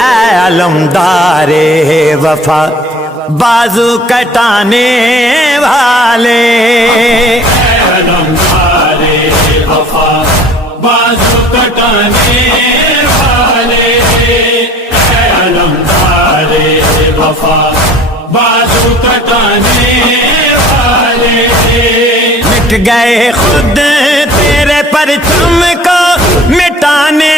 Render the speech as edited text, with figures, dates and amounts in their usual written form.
اے علمدار وفا بازو کٹانے والے، اے علمدار وفا بازو کٹانے والے، اے علمدار وفا بازو کٹانے والے، مٹ گئے خود تیرے پرچم کو مٹانے